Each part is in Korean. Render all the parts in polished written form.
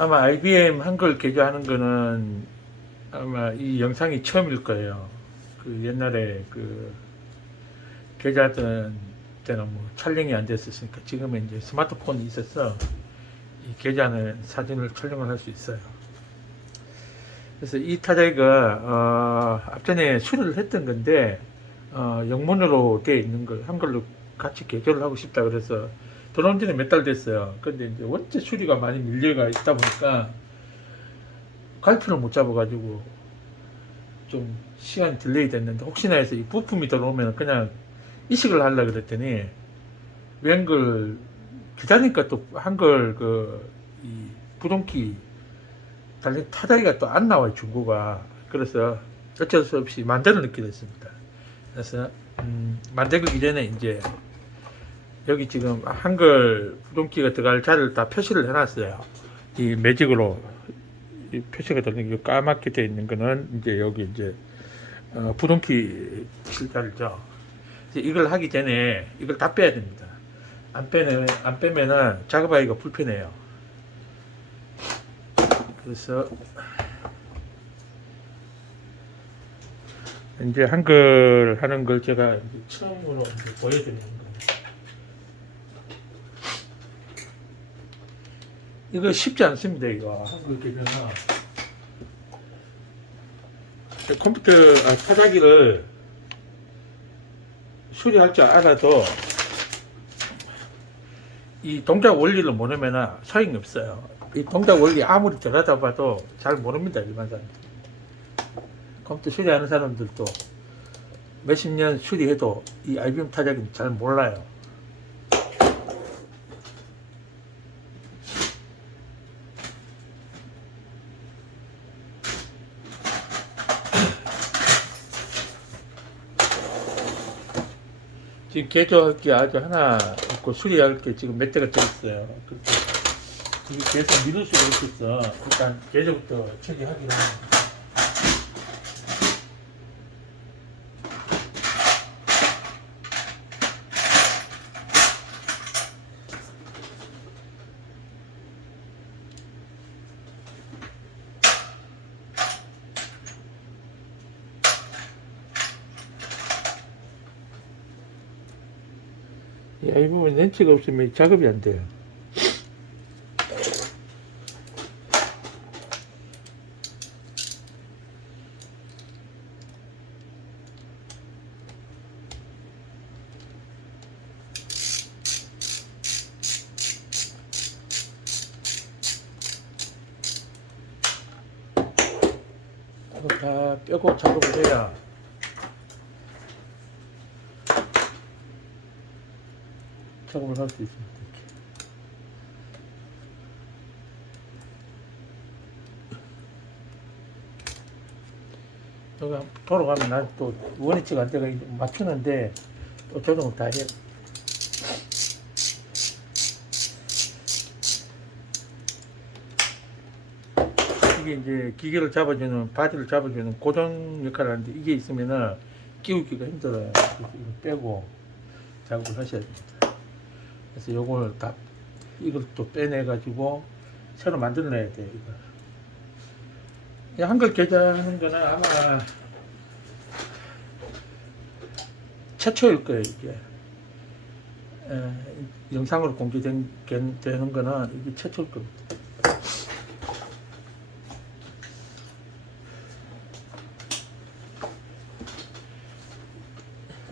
아마 IBM 한글 개조하는 거는 아마 이 영상이 처음일 거예요. 그 옛날에 그 계좌던 때는 뭐 촬영이 안 됐었으니까 지금은 이제 스마트폰이 있어서 이 계좌는 사진을 촬영을 할 수 있어요. 그래서 이 타자가 앞전에 수리를 했던 건데 영문으로 되어 있는 걸 한글로 같이 개조를 하고 싶다 그래서 들어온 지는 몇 달 됐어요. 근데 이제 원체 수리가 많이 밀려가 있다 보니까 갈피를 못 잡아가지고 좀 시간이 딜레이 됐는데 혹시나 해서 이 부품이 들어오면 그냥 이식을 하려고 그랬더니 웬걸 기다리니까 또 한글 이 부동키 달린 타자기가 또 안 나와요, 중고가. 그래서 어쩔 수 없이 만들어 넣게 됐습니다. 그래서 만들기 전에 이제 여기 지금 한글 부동키가 들어갈 자리를 다 표시를 해놨어요. 이 매직으로 이 표시가 되는 까맣게 되어 있는 거는 이제 여기 이제 부동키 실자리죠. 이걸 하기 전에 이걸 다 빼야 됩니다. 안 빼면은 작업하기가 불편해요. 그래서 이제 한글 하는 걸 제가 이제 처음으로 이제 보여드리는 거예요. 이거 쉽지 않습니다. 이거 한글 개조는 컴퓨터 타자기를 수리할 줄 알아도 이 동작 원리를 모르면 소용이 없어요. 이 동작 원리 아무리 들여다봐도 잘 모릅니다. 일반 사람들. 컴퓨터 수리하는 사람들도 몇십 년 수리해도 이 IBM 타자기는 잘 몰라요. 지금 개조할 게 아주 하나 있고 수리할 게 지금 몇 대가 더 있어요. 그래서 이게 계속 미룰 수가 없어서 일단 개조부터 처리하기로 합니다. 이 부분 렌치가 없으면 작업이 안 돼요. 이거 다 빼고 작업을 해야 작업을 할 수 있습니다. 여기 돌아가면 난 또 원위치가 안 돼가 맞추는데 또 조정을 다 해요. 이게 이제 기계를 잡아주는 바지를 잡아주는 고정 역할을 하는데 이게 있으면은 끼우기가 힘들어요. 그래서 이거 빼고 작업을 하셔야 됩니다. 그래서 요걸 다 이걸 또 빼내 가지고 새로 만들어내야 돼요. 이거 한글 개조하는 거는 아마 최초일 거예요. 이게 영상으로 공개되는 거는 이게 최초일 겁니다.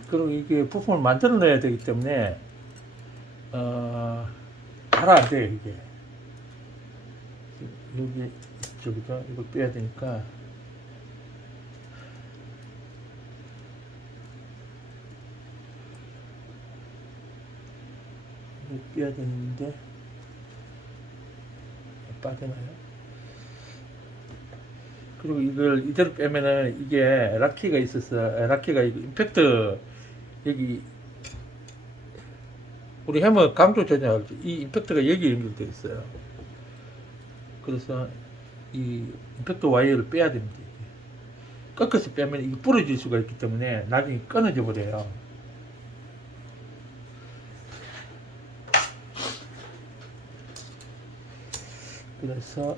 그리고 이게 부품을 만들어내야 되기 때문에 잘 안 돼요. 이게 여기 저기죠. 이거 빼야 되니까 이거 빼야 되는데 빠져나요. 그리고 이걸 이대로 빼면은 이게 락키가 있어서 락키가 임팩트 여기 우리 해머 강조 전혀 이 임팩트가 여기 연결되어 있어요. 그래서 이 임팩트 와이어를 빼야 됩니다. 꺾어서 빼면 이게 부러질 수가 있기 때문에 나중에 끊어져 버려요. 그래서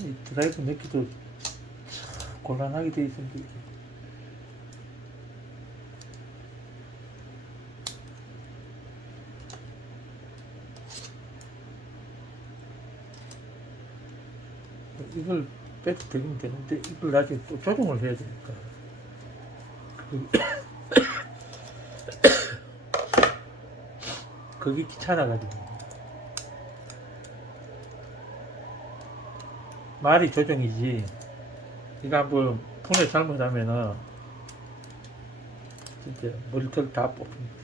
이 드라이브 넣기도 참 곤란하게 돼 있습니다. 이걸 빼도 되면 되는데 이걸 나중에 또 조정을 해야 되니까 그게 귀찮아가지고 말이 조정이지 이거 한번 폰에 잘못하면은 진짜 머리털 다 뽑힙니다.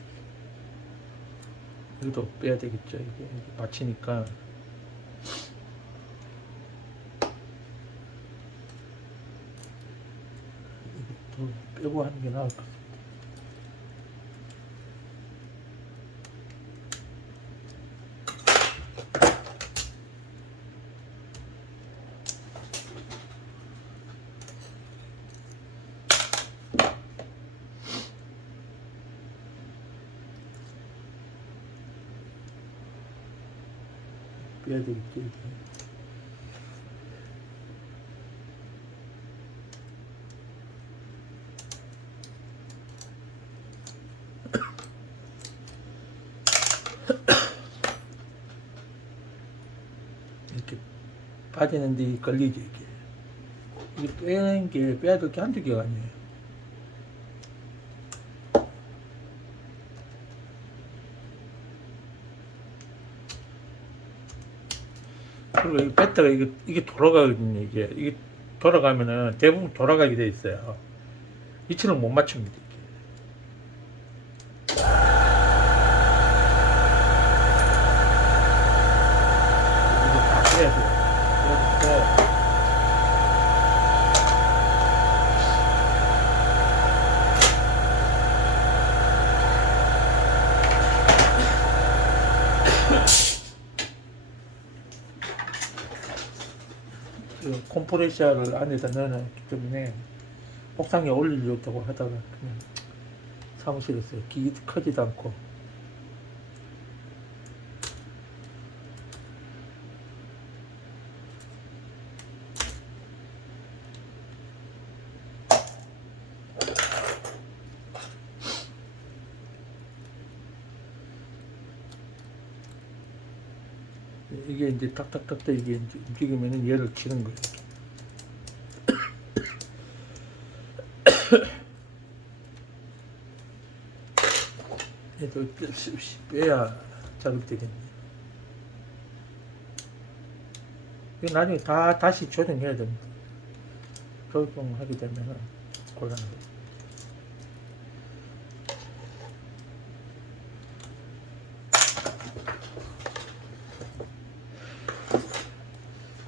이것도 빼야 되겠죠. 이게 받치니까 이것도 빼고 하는 게 나을 것 같습니다. 빼야 되겠죠. 이게. 이렇게 빠지는데 걸리죠. 이게 빼는 게 빼야 될 게 한두 개가 아니에요. 그리고 이 뺐다가 이게 돌아가거든요. 이게 돌아가면은 대부분 돌아가게 돼 있어요. 위치를 못 맞춥니다. 이거 다 빼야 돼요. 그래서 컴프레셔를 안에다 넣어놨기 때문에 옥상에 올리려고 하다가 그냥 사무실에서 기계 커지도 않고 이게 이제 탁탁탁탁 이게 이제 움직이면은 얘를 치는 거예요. 얘도 빼야 작업되겠네. 이거 나중에 다시 조정해야 됩니다. 조정하게 되면은 곤란해요.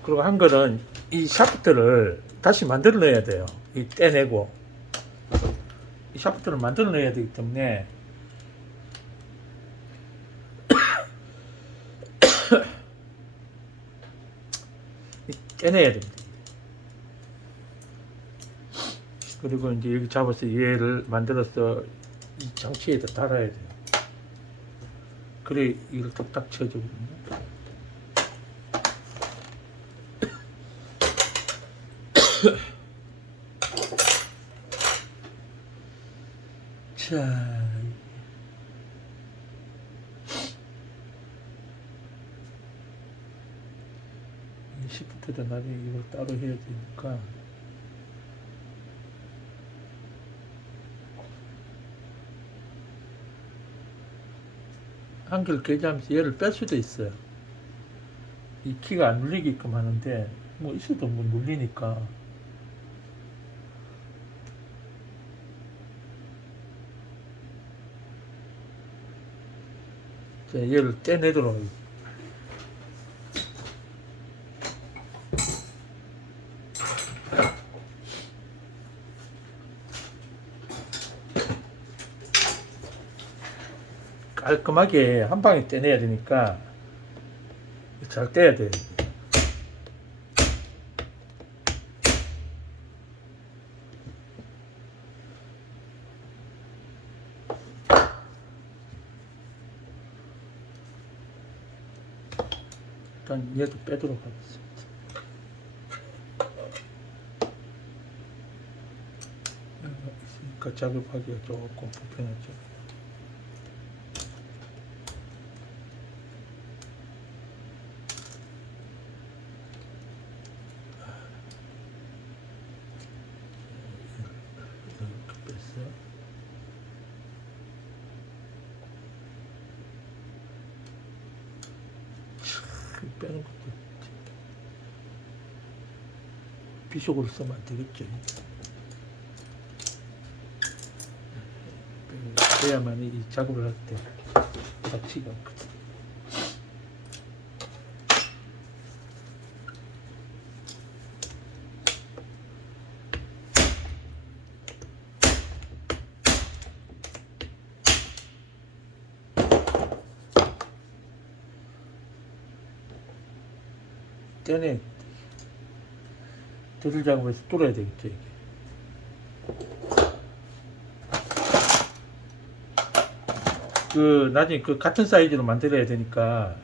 그리고 한 거는 이 샤프트를 다시 만들어 넣어야 돼요. 이 떼내고 이 샤프트를 만들어 넣어야 되기 때문에 떼내야 됩니다. 그리고 이제 여기 잡아서 얘를 만들어서 이 장치에다 달아야 돼요. 그래 이걸 뚝딱 쳐주거든요. 자, 시프트도 나중에 이걸 따로 해야 되니까 한결 개조하면서 얘를 뺄 수도 있어요. 이 키가 안 눌리게끔 하는데 뭐 있어도 뭐 눌리니까 자, 얘를 떼내도록 깔끔하게 한 방에 떼내야 되니까 잘 떼야 돼요. 일단 얘도 빼도록 하겠습니다. 있으니까 작업하기가 조금 불편하죠. 이렇게 뺐어요. 빼는 것도 비속으로 쓰면 안 되겠죠. 그래야만 이 작업을 할 때 닥치가 않거든. 떼내 드릴 작업에서 뚫어야 되겠죠. 이게 나중에 같은 사이즈로 만들어야 되니까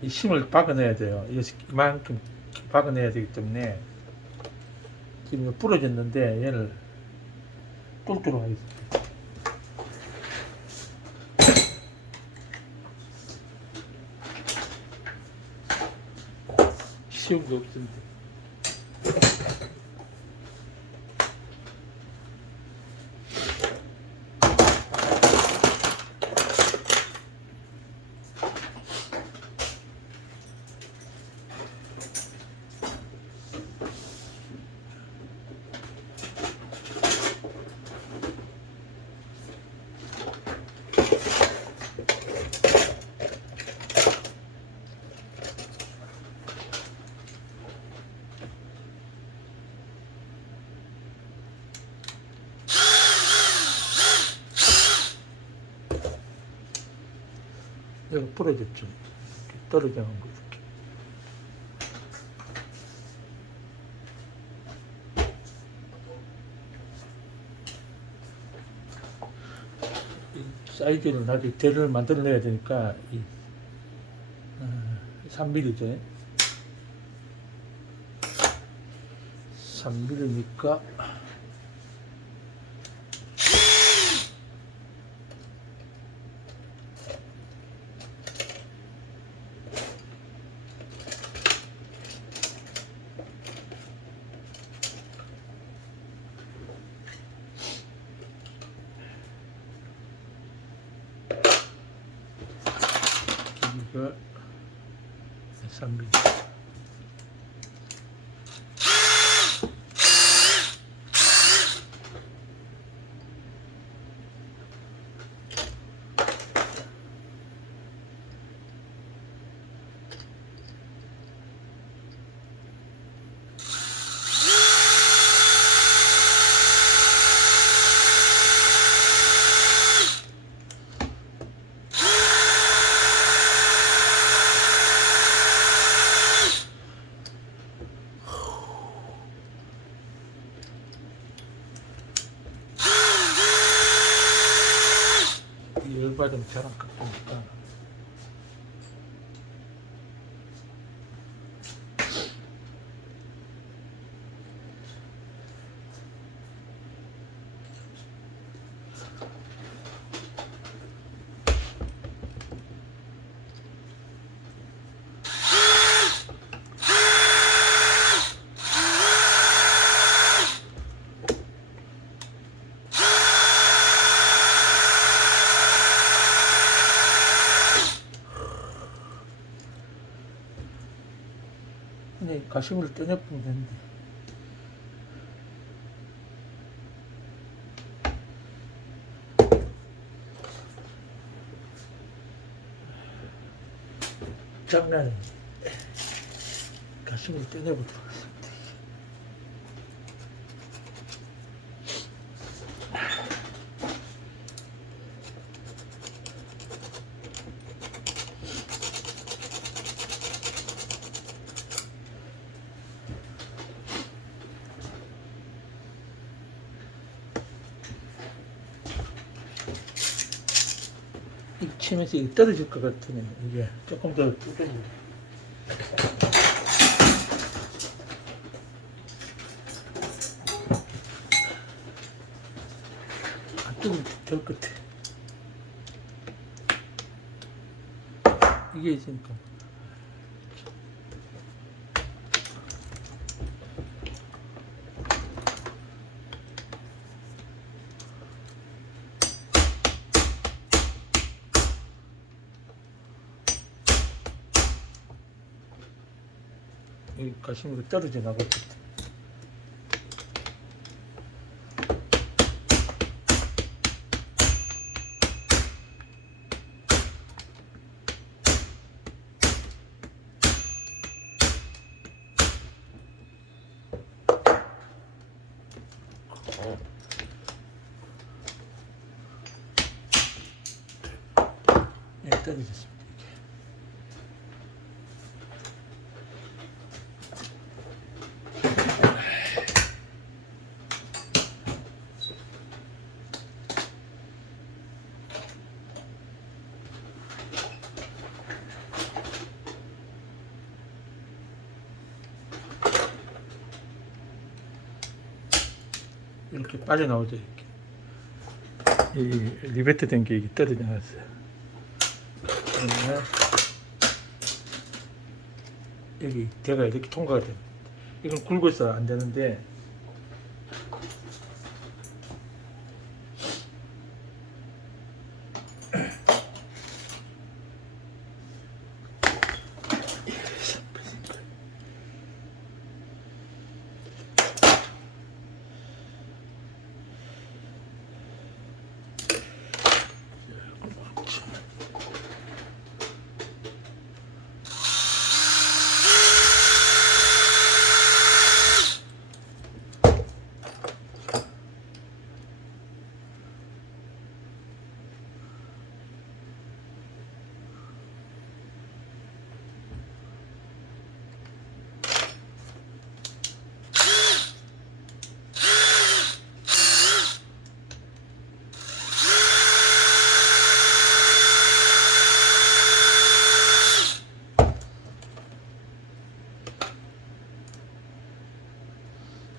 이 심을 박아내야 돼요. 이만큼 박아내야 되기 때문에 지금 부러졌는데 얘를 뚫도록 하겠습니다. 쉬운 거 없습니다. 여기 부러졌죠. 이렇게 떨어져 나온 거 이렇게. 이 사이즈를 나중에 대를 만들어내야 되니까 3mm죠. 3mm니까 길이가 3mm. 열받으면 잘 안 깎으니까 그냥 가시물을 떼내보면 되는데 장난이 가시물을 떼내보도록 하겠습니다. 이 치면서 이게 떨어질 것 같으면 이게 조금 더 뜯어보세요. 좀 될 것 같아. 이게 있으니까. 여기 가시면 떨어져 나가겠다. 예, 떨어졌습니다. 이렇게 빠져나오죠. 이렇게 이 리베트 된 게 떨어져 나왔어요. 그러면 여기 대가 이렇게 통과가 됩니다. 이건 굵고 있어 안 되는데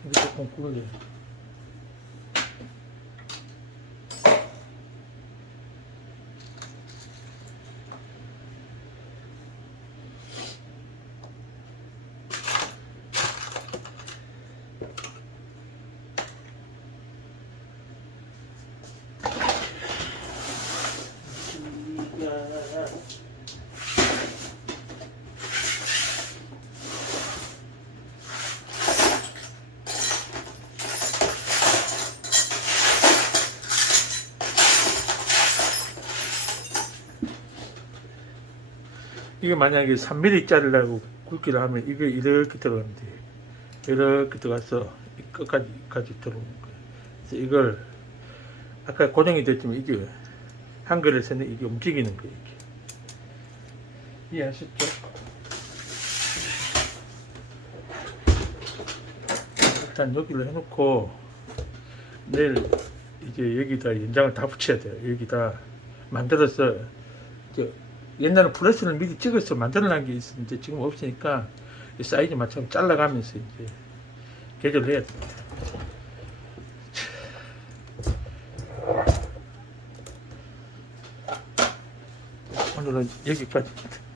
이게 조금 굵어요. 이게 만약에 3mm짜리라고 굵기를 하면 이게 이렇게 들어가면 돼요. 이렇게 들어가서 끝까지 들어오는 거예요. 그래서 이걸 아까 고정이 됐지만 이게 한글에서는 이게 움직이는 거예요. 이게. 이해하셨죠? 일단 여기를 해놓고 내일 이제 여기다 연장을 다 붙여야 돼요. 여기다 만들어서 이제 옛날에 플러스를 미리 찍어서 만들어놓은 게 있었는데 지금 없으니까 사이즈 맞춰서 잘라가면서 이제 개조를 해야 됩니다. 오늘은 여기까지.